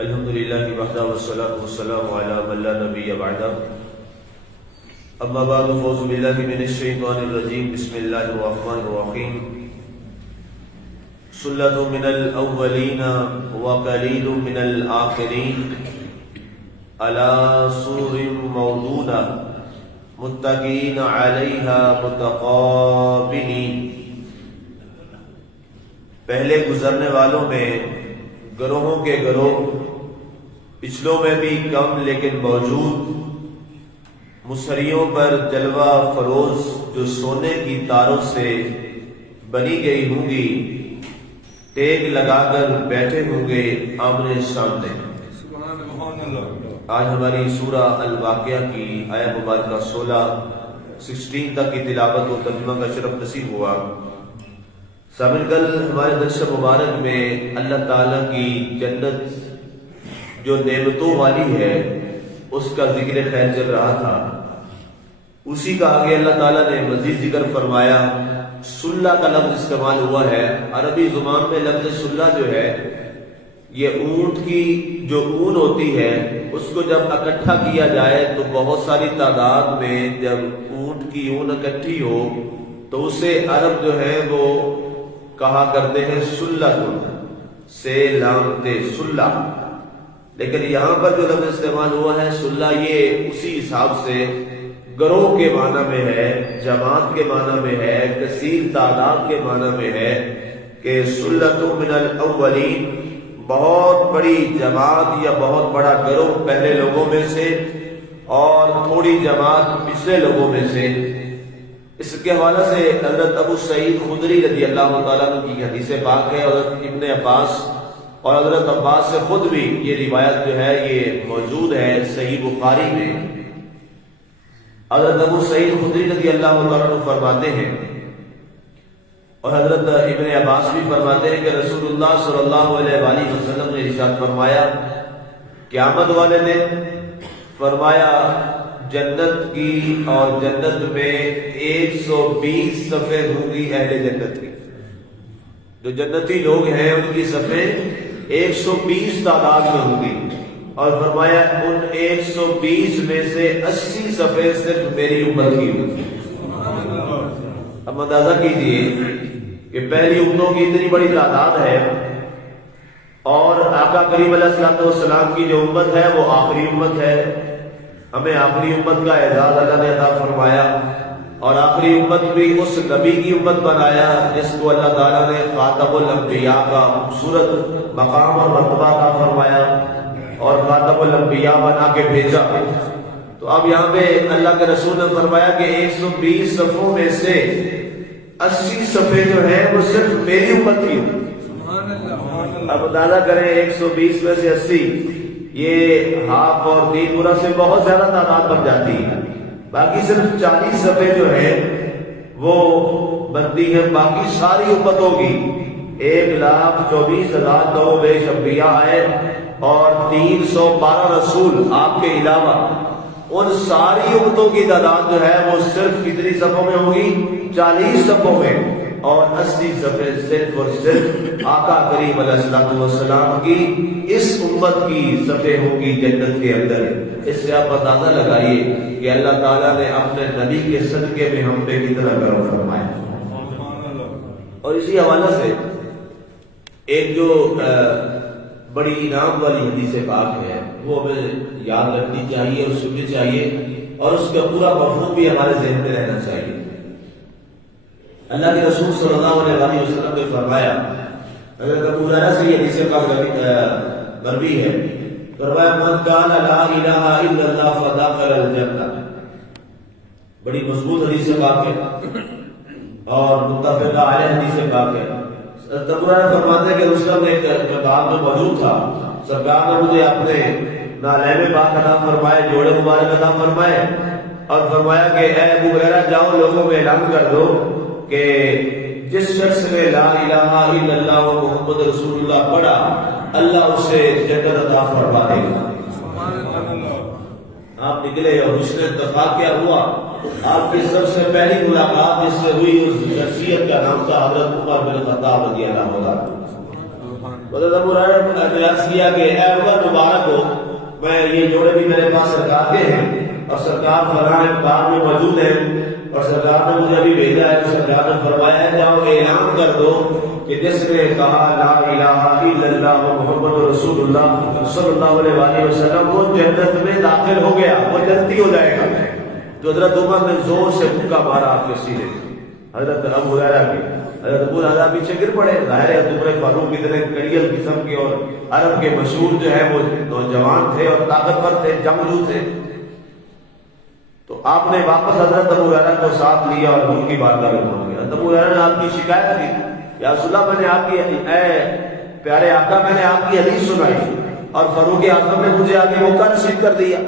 الحمد للہ وحدہ والصلاة والسلام علی من لا نبی بعدہ اما بعد فاعوذ باللہ من الشیطان الرجیم بسم اللہ الرحمن الرحیم ثلۃ من الاولین وقلیل من الآخرین علی سرر موضونہ متکئین علیہا متقابلین۔ پہلے گزرنے والوں میں گروہوں کے گروہ، پچھلوں میں بھی کم لیکن موجود، مصریوں پر جلوہ فروز جو سونے کی تاروں سے بنی گئی ہوں گی، ٹیک لگا کر بیٹھے ہوں گے آمنے سامنے۔ آج ہماری سورہ الواقعہ کی آیت مبارکہ 16 تک کی تلاوت و ترجمہ کا شرف نصیب ہوا۔ سامعین، کل ہمارے درس مبارک میں اللہ تعالیٰ کی جنت جو نعمتوں والی ہے اس کا ذکر خیر چل رہا تھا۔ اسی کا آگے اللہ تعالیٰ نے مزید ذکر فرمایا۔ سلہ کا لفظ استعمال ہوا ہے۔ عربی زبان میں لفظ سلہ جو ہے یہ اونٹ کی جو اون ہوتی ہے اس کو جب اکٹھا کیا جائے تو بہت ساری تعداد میں جب اونٹ کی اون اکٹھی ہو تو اسے عرب جو ہے وہ کہا کرتے ہیں سلۃ سے لامتے سلہ، لیکن یہاں پر جو لفظ استعمال ہوا ہے سلہ یہ اسی حساب سے گروہ کے معنی میں ہے، جماعت کے معنی میں ہے، کثیر تعداد کے معنی میں ہے کہ سلۃ من الاولین، بہت بڑی جماعت یا بہت بڑا گروہ پہلے لوگوں میں سے اور تھوڑی جماعت پچھلے لوگوں میں سے۔ اس کے حوالے سے حضرت ابو سعید خدری رضی اللہ تعالیٰ عنہ کی حدیث پاک ہے، حضرت ابن عباس اور حضرت عباس سے خود بھی یہ روایت جو ہے یہ موجود ہے صحیح بخاری میں۔ حضرت ابو سعید خدری رضی اللہ تعالیٰ عنہ فرماتے ہیں اور حضرت ابن عباس بھی فرماتے ہیں کہ رسول اللہ صلی اللہ علیہ وآلہ وسلم نے ارشاد فرمایا قیامت والے دن، فرمایا جنت کی اور جنت میں 120 صفیں ہوں گی اہل جنت کی، جو جنتی لوگ ہیں ان کی صفیں 120 تعداد میں ہوں گی، اور فرمایا ان 120 میں سے 80 صفیں صرف میری امت کی ہوں گی۔ اب اندازہ کیجئے کہ پہلی امتوں کی اتنی بڑی تعداد ہے اور آقا کریم علیہ السلام کی جو امت ہے وہ آخری امت ہے۔ ہمیں آخری امت کا اعزاز اللہ نے عطا فرمایا اور آخری امت بھی اس نبی کی امت بنایا جس کو اللہ تعالیٰ نے خاتم الانبیاء کا خوبصورت مقام اور مرتبہ عطا فرمایا اور خاتم الانبیاء بنا کے بھیجا۔ تو اب یہاں پہ اللہ کے رسول نے فرمایا کہ 120 صفوں میں سے 80 صفیں جو ہیں وہ صرف میری امت کی ہوں۔ اب اندازہ کریں 120 میں سے 80، یہ ہاف اور 3 گنا سے بہت زیادہ تعداد بن جاتی ہے۔ باقی صرف 40 صفیں جو ہیں وہ بنتی ہیں باقی ساری امتوں کی۔ 1,24,009 بے انبیاء آئے اور 312 رسول آپ کے علاوہ، ان ساری امتوں کی تعداد جو ہے وہ صرف کتنی صفوں میں ہوگی؟ 40 صفوں میں، اور 80 صفیں صرف اور صرف آقا کریم علیہ السلام کی اس امت کی صفیں ہوں گی جنت کے اندر۔ اس سے آپ اندازہ لگائیے کہ اللہ تعالیٰ نے اپنے نبی کے صدقے میں ہم پہ کتنا کرم فرمایا۔ اور اسی حوالے سے ایک جو بڑی انعام والی حدیث پاک ہے وہ ہمیں یاد رکھنی چاہیے اور سننی چاہیے اور اس کا پورا مفہوم بھی ہمارے ذہن میں رہنا چاہیے۔ اللہ کے رسول صلی اللہ علیہ وسلم نے فرمایا، حضرت ابو ہریرہ سے یہ حدیث پاک مروی ہے، فرمایا من قال لا الہ الا اللہ فدخل الجنہ۔ بڑی مضبوط حدیث پاک ہے اور متفق علیہ حدیث پاک ہے۔ ابو ہریرہ فرماتے ہیں کہ رسول نے ایک مقام میں موجود تھا، سرکار نے مجھے اپنے نعلین پاک عطا فرمائے، جوڑے مبارک عطا فرمائے اور فرمایا کہ اے ابو ہریرہ جاؤ لوگوں میں اعلان کر دو کہ جس شخص نے لا الہ الا اللہ و محمد رسول اللہ پڑھا اللہ اسے جنت عطا فرما دے گا۔ آپ نکلے اور اس نے اتفاق کیا ہوا، آپ کی سب سے پہلی ملاقات جس سے ہوئی اس شخصیت کا نام تھا حضرت عمر بن خطاب رضی اللہ عنہ۔ حضرت ابو ہریرہ نے عرض کیا کہ اے عمر مبارک ہو، میں یہ جوڑے بھی میرے پاس سرکار کے ہیں اور سرکار فلاں باغ میں موجود ہیں اور سرکار نے مجھے ابھی بھیجا ہے۔ سرکار نے فرمایا ہے جاؤ اعلان کر دو کہ جس نے کہا لا الہ الا اللہ محمد رسول اللہ صلی اللہ علیہ وآلہ وسلم وہ جنت میں داخل ہو گیا، وہ جنتی ہو جائے گا۔ تو حضرت عمر نے زور سے مکہ مارا آپ کے سینے حضرت ابو ہریرہ کی۔ حضرت ابو ہریرہ پیچھے گر پڑے۔ ظاہر ہے عمر فاروق اتنے کڑیل قسم کے اور عرب کے مشہور جو ہے وہ نوجوان تھے اور طاقتور تھے، جنگجو تھے۔ تو آپ نے واپس حضرت ابو ہریرہ کو ساتھ لیا اور ان کی بارگاہ میں پہنچ گیا۔ ابو ہریرہ نے آپ کی شکایت کی، یا رسول اللہ میں نے آپ کی اے پیارے آقا میں نے آپ کی حدیث سنائی اور فاروق اعظم نے مجھے آگے موقع نصیب کر دیا۔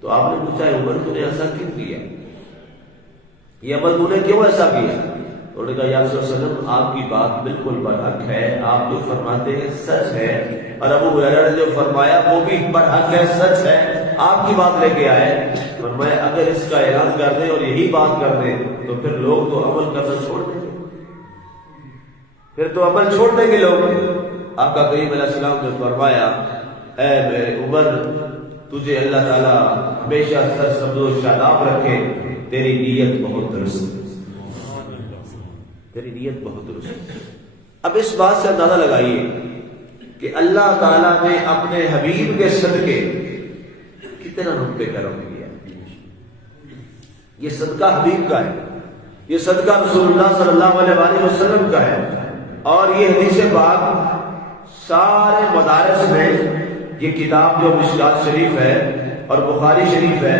تو آپ نے پوچھا عمر تو نے ایسا کیوں کیا، یہ عمل تو نے کیوں ایسا کیا؟ انہوں نے کہا یا رسول اللہ وسلم آپ کی بات بالکل برحق ہے، آپ جو فرماتے ہیں سچ ہے، اور ابو ہریرہ نے جو فرمایا وہ بھی برحق ہے، سچ ہے، آپ کی بات لے کے آئے۔ فرمایا اگر اس کا اعلان کر دیں اور یہی بات کر دیں تو پھر لوگ تو عمل کرنا چھوڑ دیں گے، پھر تو عمل چھوڑ دیں گے لوگ۔ آقا کریم علیہ السلام نے فرمایا اے عمر تجھے اللہ تعالیٰ ہمیشہ سرسبز و شاداب رکھے، تیری نیت بہت درست ہے، تیری نیت بہت درست ہے۔ اب اس بات سے اندازہ لگائیے کہ اللہ تعالیٰ نے اپنے حبیب کے صدقے کتنا ہم پہ کرم کیا۔ یہ صدقہ حبیب کا ہے، یہ صدقہ رسول اللہ صلی اللہ علیہ وآلہ وسلم کا ہے، اور یہ حدیث پاک سارے مدارس میں یہ کتاب جو مشکات شریف ہے اور بخاری شریف ہے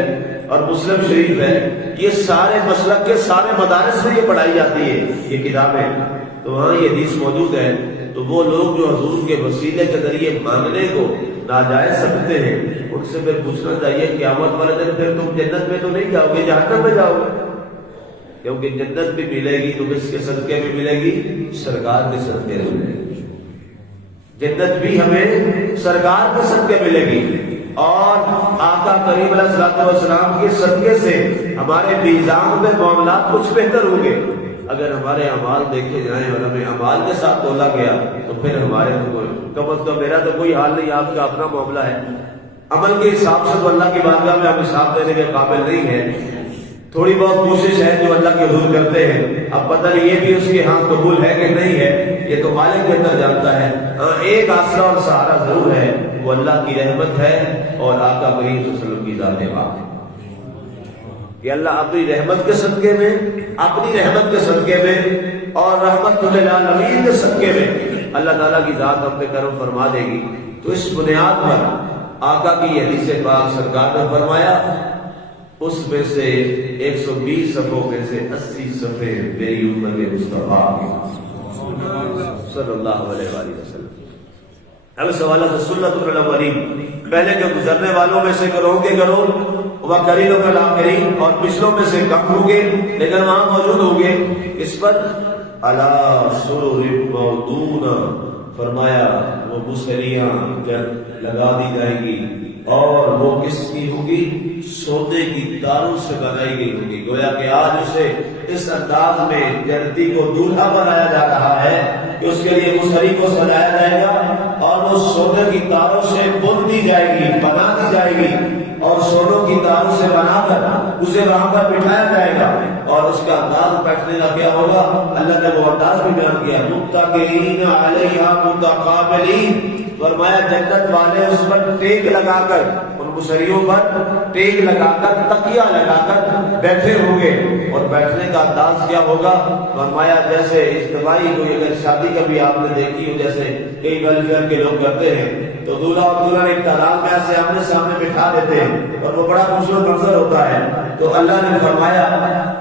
اور مسلم شریف ہے، یہ سارے مسلک کے سارے مدارس میں یہ پڑھائی جاتی ہے یہ کتابیں، تو وہاں یہ حدیث موجود ہے۔ تو وہ لوگ جو حضور کے وسیلے کے ذریعے مانگنے کو ناجائز سمجھتے ہیں، ان سے پھر پوچھنا چاہیے قیامت والے دن پھر تم جنت میں تو نہیں جاؤ گے، جہنم میں جاؤ گے، کیونکہ جنت بھی ملے گی تو کس کے صدقے میں ملے گی؟ سرکار کے صدقے میں ملے گی۔ جنت بھی ہمیں سرکار کے صدقے ملے گی، اور آقا کریم علیہ الصلوۃ والسلام کے صدقے سے ہمارے میزان میں معاملات کچھ بہتر ہوں گے۔ اگر ہمارے اعمال دیکھے جائیں اور ہمیں اعمال کے ساتھ تولا گیا تو پھر ہمارے کم از کم میرا تو کوئی حال نہیں، آپ کا اپنا معاملہ ہے، عمل کے حساب سے تو اللہ کی بارگاہ میں ہم حساب دینے کے قابل نہیں ہیں۔ تھوڑی بہت کوشش ہے جو اللہ کے حضور کرتے ہیں، اب پتہ نہیں یہ بھی اس کے ہاں قبول ہے کہ نہیں ہے، یہ تو مالک بہتر جانتا ہے۔ ہاں ایک آسرا اور سہارا ضرور ہے، وہ اللہ کی رحمت ہے اور آقا کریم صلی اللہ علیہ وسلم کی ذات پاک ہے کہ اللہ اپنی رحمت کے صدقے میں، اپنی رحمت کے صدقے میں اور رحمت للعالمین کے صدقے میں اللہ تعالیٰ کی ذات ہم پہ کرم فرما دے گی۔ تو اس بنیاد پر آقا کی حدیث پاک سرکار نے فرمایا اس میں سے 120 صفوں میں سے 80 صفحے میری امت مصطفیٰ صلی اللہ علیہ وآلہ وسلم۔ اب سوال ہے سنت الاولین، پہلے جو گزرنے والوں میں سے کرو گے کرو، وَقَلِيلٌ مِنَ الْآخِرِينَ، اور پچھلوں میں سے کم ہوں گے لیکن وہاں موجود ہوں گے۔ اس پر عَلَىٰ سُرُرٍ مَوْضُونَةٍ، فرمایا وہ مصریاں لگا دی جائیں گی، اور وہ کس کی ہوگی؟ سونے کی تاروں سے بنائی گئی ہوگی۔ گویا کہ آج اسے اس انداز میں جنتی کو دولہا بنایا جا رہا ہے کہ اس کے لیے مصری کو سجایا جائے گا اور وہ سونے کی تاروں سے بن دی جائے گی، بنا دی جائے گی، اور سونوں کی تاروں سے بنا کر اسے وہاں پر بٹھایا جائے گا، اور اس کا انداز بیٹھنے کا کیا ہوگا؟ اللہ نے وہ انداز بھی بیان کیا، متکئین علیہا متقابلین، فرمایا جنت والے اس پر ٹیک لگا کر، ان مصریوں پر ٹیک لگا کر، تکیہ لگا کر بیٹھے ہوں گے، اور بیٹھنے کا انداز کیا ہوگا؟ فرمایا جیسے اجتماعی کوئی اگر شادی کبھی آپ نے دیکھی ہو، جیسے کئی ویلفیئر کے لوگ کرتے ہیں تو دولہا اور دلہن ایک تعداد میں ایسے آمنے سامنے بٹھا دیتے ہیں اور وہ بڑا خوبصورت منظر ہوتا ہے۔ تو اللہ نے فرمایا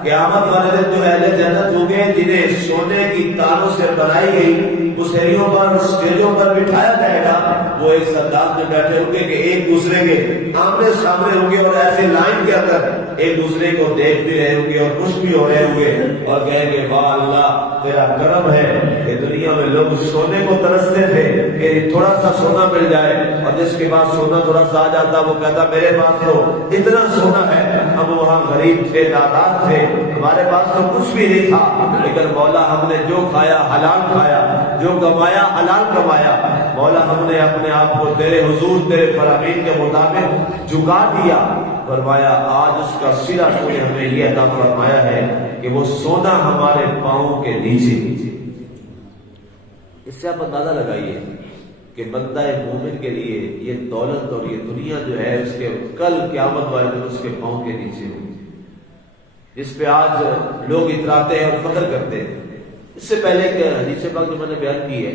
قیامت والے دن جو اہل جنت ہوں گے جنہیں سونے کی تاروں سے بنائی گئی مصریوں پر اسٹیجوں پر بٹھایا جائے گا، وہ ایک انداز میں بیٹھے ہوں گے کہ ایک دوسرے کے آمنے سامنے ہوں گے، اور ایسے لائن کے اندر ایک دوسرے کو دیکھ بھی رہے ہوں گے اور خوش بھی ہو رہے ہوں گے، اور کہیں گے واہ اللہ تیرا کرم ہے کہ دنیا میں لوگ سونے کو ترستے تھے کہ تھوڑا سا سونا مل جائے، اور جس کے پاس سونا تھوڑا سا آ جاتا وہ کہتا میرے پاس تو اتنا سونا ہے۔ اب وہاں غریب تھے، نادار تھے، ہمارے پاس تو کچھ بھی نہیں تھا، لیکن مولا ہم نے جو کھایا حلال کھایا، جو کمایا حلال کمایا، مولا ہم نے اپنے آپ کو تیرے حضور تیرے فرامین کے مطابق جھکا دیا۔ فرمایا آج اس کا صلہ تو نے ہمیں یہ عطا فرمایا ہے کہ وہ سونا ہمارے پاؤں کے نیچے۔ اس سے آپ اندازہ لگائیے کہ بندہ مومن کے لیے یہ دولت اور یہ دنیا جو ہے اس کے کل قیامت والے دن اس کے پاؤں کے نیچے ہوگی، جس پہ آج لوگ اتراتے ہیں اور فخر کرتے ہیں۔ اس سے پہلے کہ حدیث پاک جو میں نے بیان کی ہے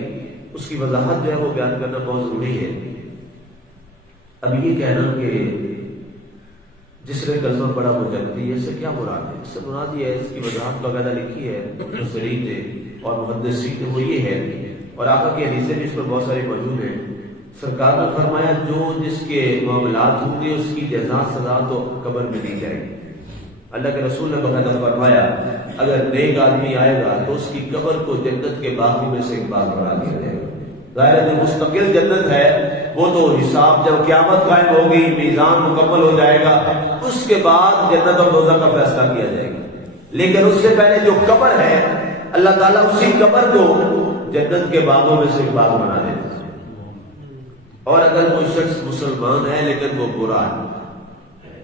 اس کی وضاحت جو ہے وہ بیان کرنا بہت ضروری ہے۔ اب یہ کہنا کہ جس نے کلمہ پڑھا وہ جنتی ہے، اس سے کیا مراد ہے؟ اس سے مراد یہ ہے، اس کی وضاحت وغیرہ لکھی ہے مفسرین نے اور محدثین نے، وہ یہ ہے، اور آقا کی حدیثیں بھی اس پر بہت ساری موجود ہیں۔ سرکار نے فرمایا جو جس کے معاملات ہوں گے اس کی جزا سزا تو قبر میں دی جائے گی۔ اللہ کے رسول نے باقاعدہ فرمایا اگر نیک آدمی آئے گا تو اس کی قبر کو جنت کے باغوں میں سے ایک باغ بنا دیا جائے گا۔ ظاہر ہے مستقل جنت ہے، وہ تو حساب جب قیامت قائم ہوگی، میزان مکمل ہو جائے گا، اس کے بعد جنت اور دوزخ کا فیصلہ کیا جائے گا۔ لیکن اس سے پہلے جو قبر ہے، اللہ تعالیٰ اسی قبر کو جنت کے باغوں میں سے ایک باغ بنا دیتا ہے۔ اور اگر کوئی شخص مسلمان ہے لیکن وہ برا ہے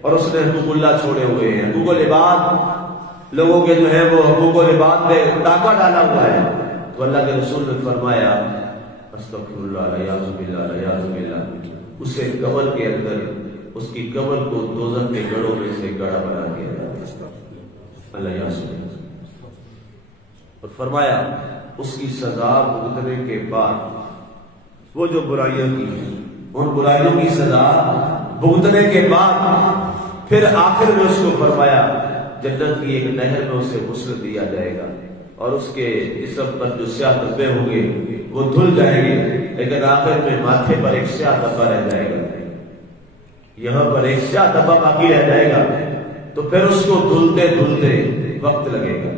اور اس نے حقوق اللہ چھوڑے ہوئے ہیں، حقوق العباد لوگوں کے جو ہے وہ حقوق العباد پہ ڈاکہ ڈالا ہوا ہے، تو اللہ کے رسول نے فرمایا استغفر اللہ الیاذ باللہ الیاذ باللہ، اسے قبر کے اندر اس کی قبر کو دوزخ کے گڑھوں میں سے گڑھا بنا دیا جائے الیاذ باللہ، اور فرمایا اس کی سزا بھگتنے کے بعد وہ جو برائیاں کی ان برائیوں کی سزا بھگتنے کے بعد پھر آخر میں اس کو فرمایا جنت کی ایک نہر میں اسے غسل دیا جائے گا، اور اس کے جسم پر جو سیاہ دھبے ہوں گے وہ دھل جائیں گے، لیکن آخر میں ماتھے پر ایک سیاہ دھبا رہ جائے گا، یہاں پر ایک سیاہ دھبا باقی رہ جائے گا، تو پھر اس کو دھلتے دھلتے وقت لگے گا۔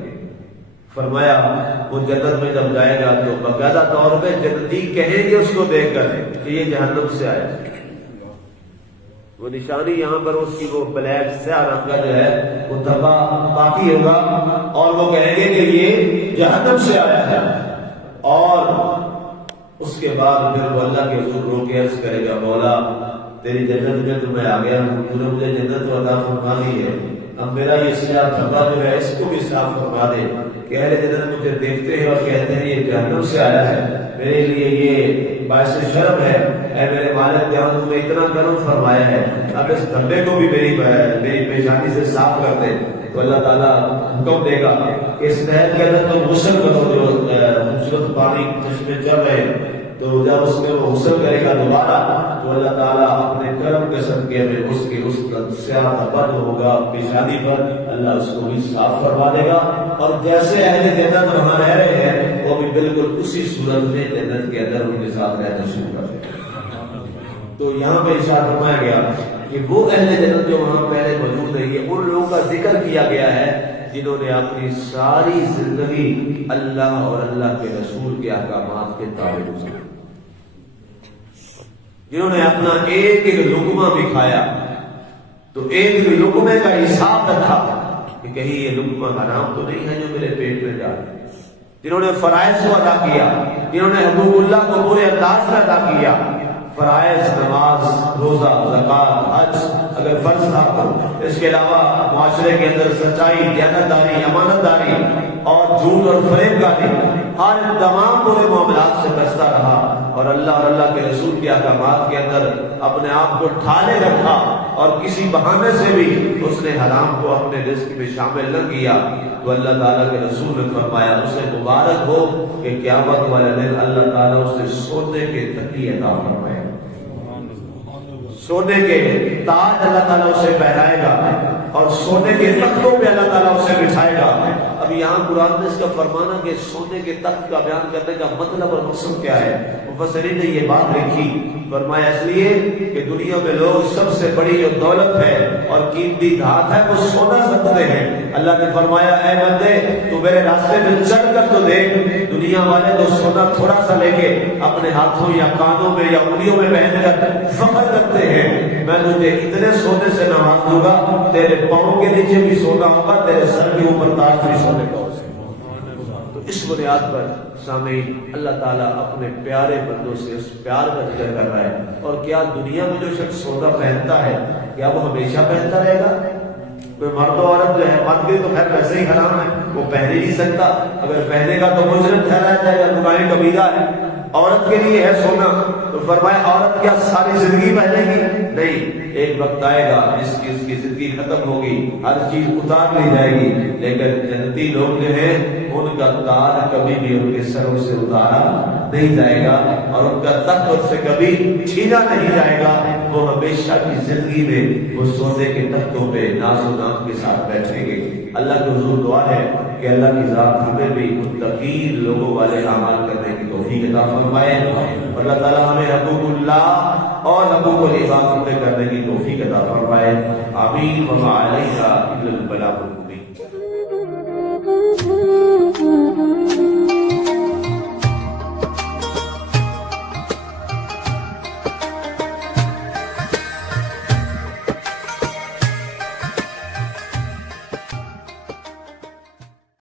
فرمایا وہ جنت میں جب جائے گا تو باقاعدہ طور پہ جنتی کہیں گے اس کو دیکھ کر کہ یہ جہنم سے آیا، وہ نشانی یہاں پر اس کی وہ بلیک سیاہ رنگ کا جو ہے وہ دھبا باقی ہوگا، اور وہ کہیں گے کہ یہ جہنم سے آیا ہے، اور اس کے بعد پھر وہ اللہ کے حضور رو کے عرض کرے گا مولا تیری جنت میں تو میں آ گیا ہوں، تو نے مجھے جنت عطا فرما دی ہے، اب میرا یہ سیاہ دھبا جو ہے اس کو بھی صاف فرما دے کہ اہل جنت مجھے دیکھتے ہیں اور کہتے ہیں یہ جہنم سے آیا ہے، میرے لیے یہ باعث شرم ہے، اے میرے مالک جہاں تم نے اتنا کرم فرمایا ہے، اب اس دھبے کو بھی میری پیشانی سے صاف کر دے۔ تو اللہ تعالیٰ حکم دے گا کہ اس نہر کے اندر تو غسل کرو، جو خوبصورت پانی چشمے چل رہے ہیں، تو جب اس میں وہ غسل کرے گا دوبارہ تو اللہ تعالیٰ اپنے کرم کے صدقے میں اس کی اس سیاہ دھبا جو ہوگا پیشانی پر اللہ اس کو بھی صاف فرما دے گا، اور جیسے اہل جنت وہاں رہ رہے ہیں وہ بھی بالکل اسی صورت میں جنت کے اندر ان کے ساتھ رہنا شروع کر دے گا۔ تو یہاں پہ ارشاد فرمایا گیا کہ وہ اہل جنت جو وہاں پہلے موجود ہے، یہ ان لوگوں کا ذکر کیا گیا ہے جنہوں نے اپنی ساری زندگی اللہ اور اللہ کے رسول کے احکامات کے تابع گزاری، جنہوں نے اپنا ایک ایک لقمہ بھی کھایا تو ایک ایک لقمے کا حساب رکھا کہ کہیں یہ لقمہ حرام تو نہیں ہے جو میرے پیٹ میں جا رہا ہے، جنہوں نے فرائض کو ادا کیا، جنہوں نے حقوق اللہ کو پورے انداز میں ادا کیا، فرائض نماز روزہ زکوٰۃ حج اگر فرض تھا تو اس کے علاوہ معاشرے کے اندر سچائی دیانتداری امانت داری اور جھوٹ اور فریب کاری، ہر تمام پورے معاملات سے بچتا رہا، اور اللہ کے رسول کے احکامات کے اندر اپنے آپ کو ٹھالے رکھا، اور کسی بہانے سے بھی اس نے حرام کو اپنے رزق میں شامل نہ کیا، تو اللہ تعالیٰ کے رسول نے فرمایا اسے مبارک ہو کہ قیامت والے دن اللہ تعالیٰ اسے سونے کے تکیے عطا فرمائے، سونے کے تاج اللہ تعالیٰ اسے پہنائے گا، اور سونے کے تختوں پہ اللہ تعالیٰ اسے بٹھائے گا۔ اب یہاں قرآن نے اس کا فرمانا کہ سونے کے تخت کا بیان کرنے کا مطلب اور مقصد کیا ہے، مفسرین نے یہ بات لکھی، فرمایا اس لیے کہ دنیا میں لوگ سب سے بڑی جو دولت ہے اور قیمتی دھات ہے وہ سونا سمجھتے ہیں۔ اللہ نے فرمایا اے بندے تو میرے راستے میں چڑھ کر تو دیکھ، دنیا والے تو سونا تھوڑا سا لے کے اپنے ہاتھوں یا کانوں میں یا انگلیوں میں پہن کر فخر کرتے ہیں، میں تجھے اتنے سونے سے نواز دوں گا تیرے پاؤں کے نیچے بھی سونا ہوگا، تیرے سر کے اوپر تاج بھی سونے کا ہوگا۔ تو اس بنیاد پر سامعین اللہ تعالیٰ اپنے پیارے بندوں سے اس پیار کا ذکر کر رہا ہے۔ اور کیا دنیا میں جو شخص سونا پہنتا ہے کیا وہ ہمیشہ پہنتا رہے گا؟ کوئی مرد و عورت جو ہے، مرد کے تو خیر ویسے ہی حرام ہے، وہ پہن ہی نہیں سکتا، اگر پہنے گا تو مجرم ٹھہرایا جائے گا، گناہ کبیرہ ہے۔ عورت کے لیے ہے سونا، تو فرمایا عورت کیا ساری زندگی پہنے گی؟ نہیں، ایک وقت آئے گا جس کی زندگی ختم ہوگی، ہر چیز اتار لی جائے گی، لیکن جنتی لوگ جو ہیں ان کا تاج کبھی بھی ان کے سروں سے اتارا نہیں جائے گا، اور ان کا تخت ان سے کبھی چھینا نہیں جائے گا۔ وہ ہمیشہ کی زندگی میں وہ سونے کے تختوں پہ ناز و نام کے ساتھ بیٹھیں گے۔ اللہ کے حضور دعا ہے کہ اللہ کی ذات ہمیں بھی متقین لوگوں والے اعمال کرنے کی توفیق عطا فرمائے، اور اللہ تعالیٰ ہمیں حقوق اللہ اور حقوق العباد کرنے کی توفیق عطا فرمائے۔ آمین۔ وما علینا الا البلاغ المبین۔